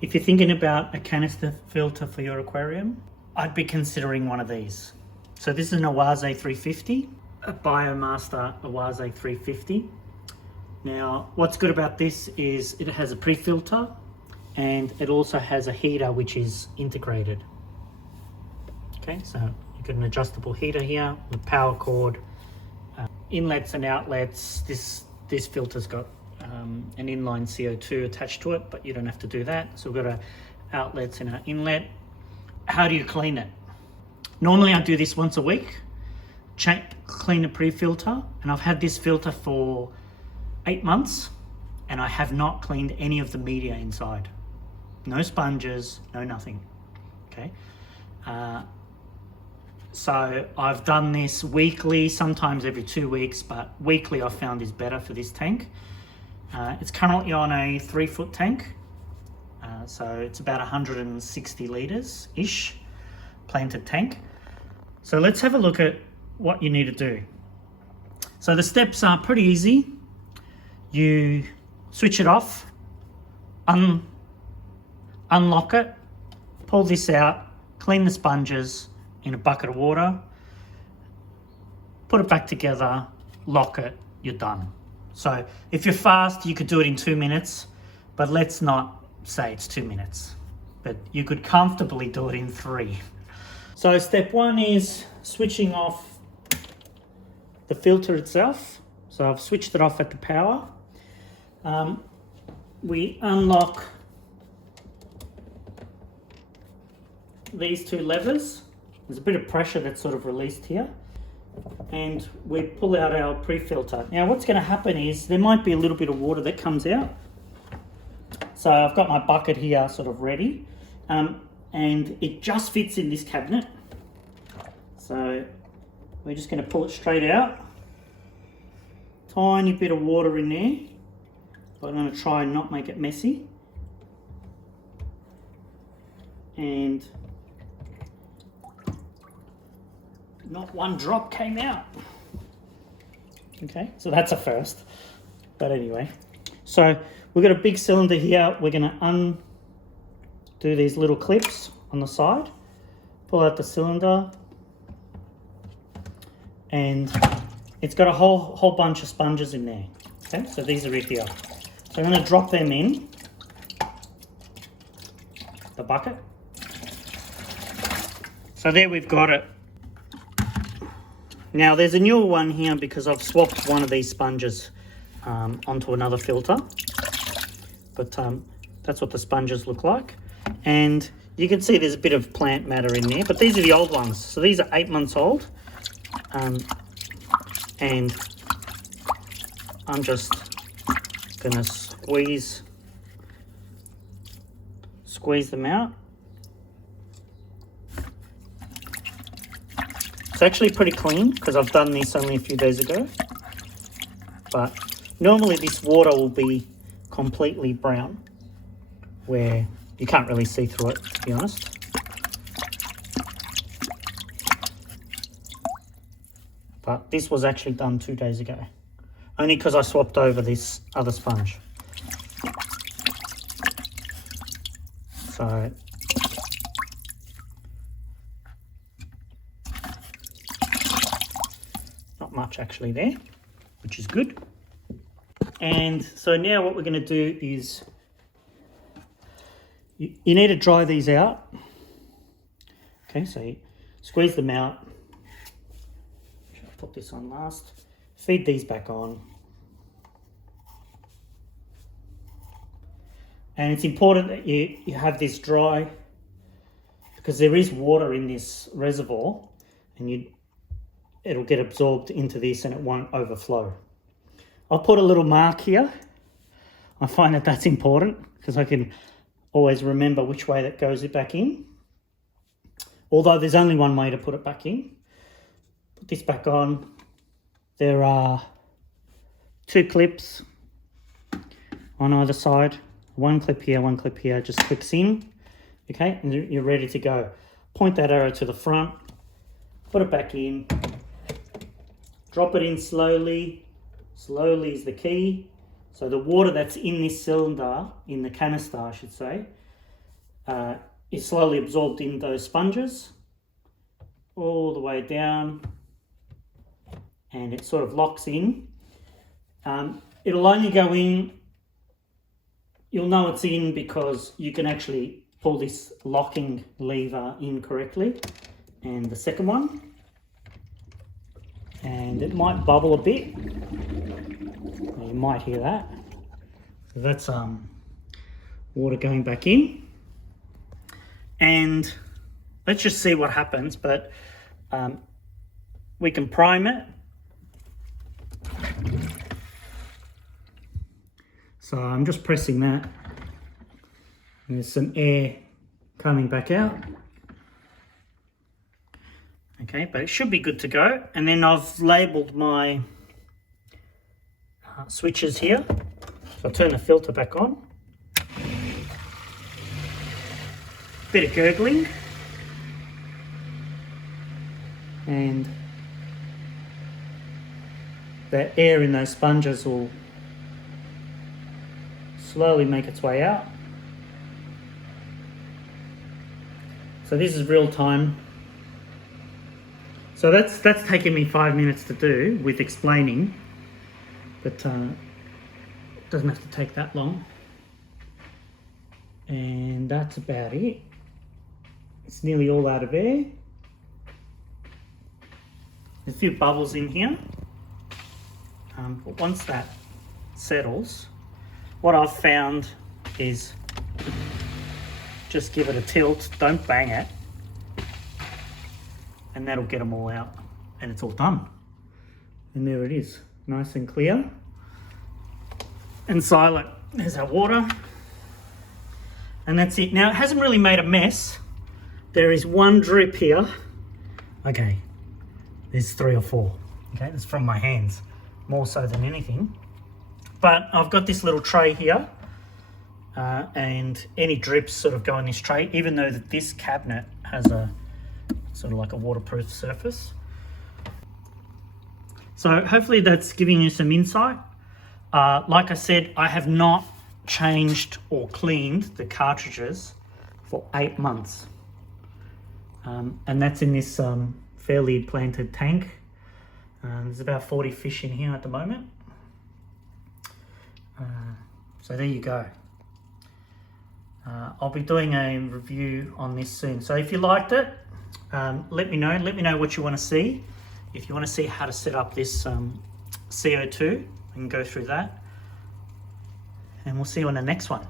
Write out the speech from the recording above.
If you're thinking about a canister filter for your aquarium, I'd be considering one of these. So this is an Oase 350, a Biomaster Oase 350. Now, what's good about this is it has a pre-filter and it also has a heater which is integrated. Okay, so you've got an adjustable heater here with power cord, inlets and outlets. This filter's got an inline CO2 attached to it, but you don't have to do that. So we've got our outlets and our inlet. How do you clean it? Normally I do this once a week, clean the pre-filter, and I've had this filter for 8 months and I have not cleaned any of the media inside. No sponges, no nothing, okay? So I've done this weekly, sometimes every 2 weeks, but weekly I found is better for this tank. It's currently on a 3-foot tank, so it's about 160 litres-ish planted tank. So let's have a look at what you need to do. So the steps are pretty easy. You switch it off, unlock it, pull this out, clean the sponges in a bucket of water, put it back together, lock it, you're done. So if you're fast, you could do it in 2 minutes, but let's not say it's 2 minutes. But you could comfortably do it in 3. So step 1 is switching off the filter itself. So I've switched it off at the power. We unlock these 2 levers. There's a bit of pressure that's sort of released here. And we pull out our pre-filter. Now what's going to happen is there might be a little bit of water that comes out. So I've got my bucket here sort of ready. And it just fits in this cabinet. So we're just going to pull it straight out. Tiny bit of water in there. But I'm going to try and not make it messy. And not one drop came out. Okay, so that's a first. But anyway, so we've got a big cylinder here. We're going to undo these little clips on the side, pull out the cylinder, and it's got a whole bunch of sponges in there. Okay, so these are it here. So I'm going to drop them in the bucket. So there we've got it. Now there's a newer one here because I've swapped one of these sponges onto another filter. But that's what the sponges look like. And you can see there's a bit of plant matter in there, but these are the old ones. So these are 8 months old. And I'm just gonna squeeze them out. It's actually pretty clean because I've done this only a few days ago. But normally this water will be completely brown, where you can't really see through it, to be honest. But this was actually done 2 days ago, only because I swapped over this other sponge. So not much actually there, which is good. And so now what we're going to do is you need to dry these out. Okay, so you squeeze them out. I'll put this on last. Feed these back on. And it's important that you have this dry, because there is water in this reservoir and it'll get absorbed into this and it won't overflow. I'll put a little mark here. I find that that's important because I can always remember which way that goes back in. Although there's only one way to put it back in. Put this back on. There are 2 clips on either side. One clip here, just clicks in. Okay, and you're ready to go. Point that arrow to the front, put it back in, drop it in slowly. Slowly is the key. So the water that's in this cylinder, in the canister I should say, is slowly absorbed in those sponges all the way down, and it sort of locks in. It'll only go in, you'll know it's in because you can actually pull this locking lever in correctly, and the second one, and it might bubble a bit. You might hear that. So that's water going back in, and let's just see what happens. But we can prime it. So I'm just pressing that. And there's some air coming back out. Okay, but it should be good to go. And then I've labelled my switches here. So I'll turn the filter back on. Bit of gurgling. And the air in those sponges will slowly make its way out. So this is real time. So that's taken me 5 minutes to do with explaining, but it doesn't have to take that long. And that's about it. It's nearly all out of air. There's a few bubbles in here. But once that settles, what I've found is just give it a tilt, don't bang it, and that'll get them all out, and it's all done. And there it is, nice and clear and silent. There's our water, and that's it. Now it hasn't really made a mess. There is one drip here. Okay, there's 3 or 4. Okay, that's from my hands, more so than anything. But I've got this little tray here, and any drips sort of go in this tray, even though that this cabinet has a sort of like a waterproof surface. So hopefully that's giving you some insight. Like I said, I have not changed or cleaned the cartridges for 8 months. And that's in this fairly planted tank. There's about 40 fish in here at the moment. So there you go. I'll be doing a review on this soon. So if you liked it, let me know. Let me know what you want to see. If you want to see how to set up this CO2, we can go through that. And we'll see you on the next one.